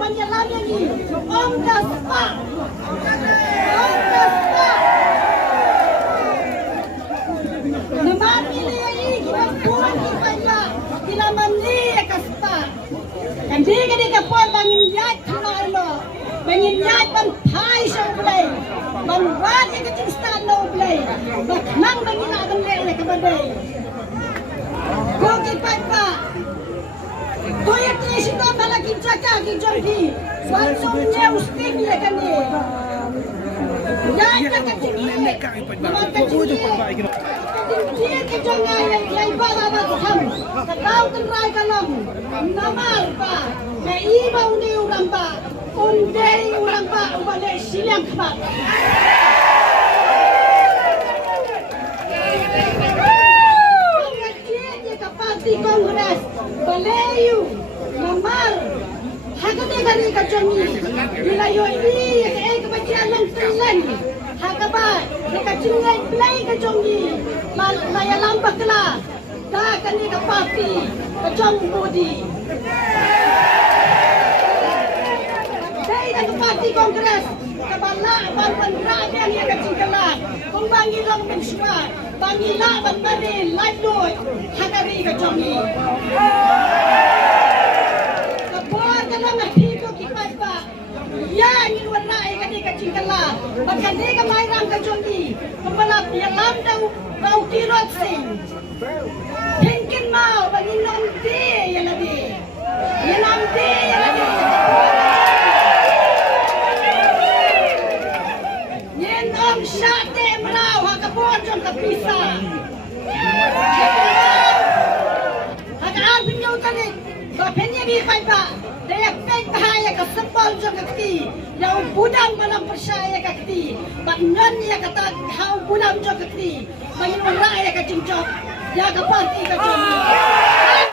menyelam ini on the spot. On the spot. Naman nila kita buat kita lah. Kita mandi ke spot. Kandi kini kapon bangin yat kamar lo. Bangin yat ban thai show play. Ban rat yang kecil stand no play. Baknang bangin adam le ke badai. Koki papa. Koyak ni sito malaki caka kijongki. Swansum news ting le kani. Yat yang kecil ni. Dia kejangan yang bala ham. Kau terai kalam. Namal pa. Na iba undi urang pa. Undi urang pa ubale silang khabar. Dia ke parti kongres. Balayu. Namal. HAKA kali kejangi. Bila yo ini ke bagian lang telan. HAKA ba. Dekat sungai play kejangi. Laya lampak lah. Dah kini ke parti kejong budi. Dari ke parti kongres kebala ban rakyat yang kecil kelah. Pembangi long mensuah. Bangi lah ban beri live load. Hakari kejong ni. Kebuat kalau ngati tu kita apa? Ya ingin warna kini kecil kelah. Bahkan dia kemahiran kejong ni. Pembalap yang lamdau rau kirot sing. Thinking mau bagi nanti ya lagi. Ya nanti ya lagi. Yen om SHAH te MRAW HAKA buat jom terpisah. HAKA arti nyaw tadi. Bapenya bi paipa. Daya pek bahaya ke sebal jom kaki. Yang budang malam percaya kaki. Bangan ya kata kau budang jom kaki. Bagi orang ya ke cincok. Ya ke parti ke jom.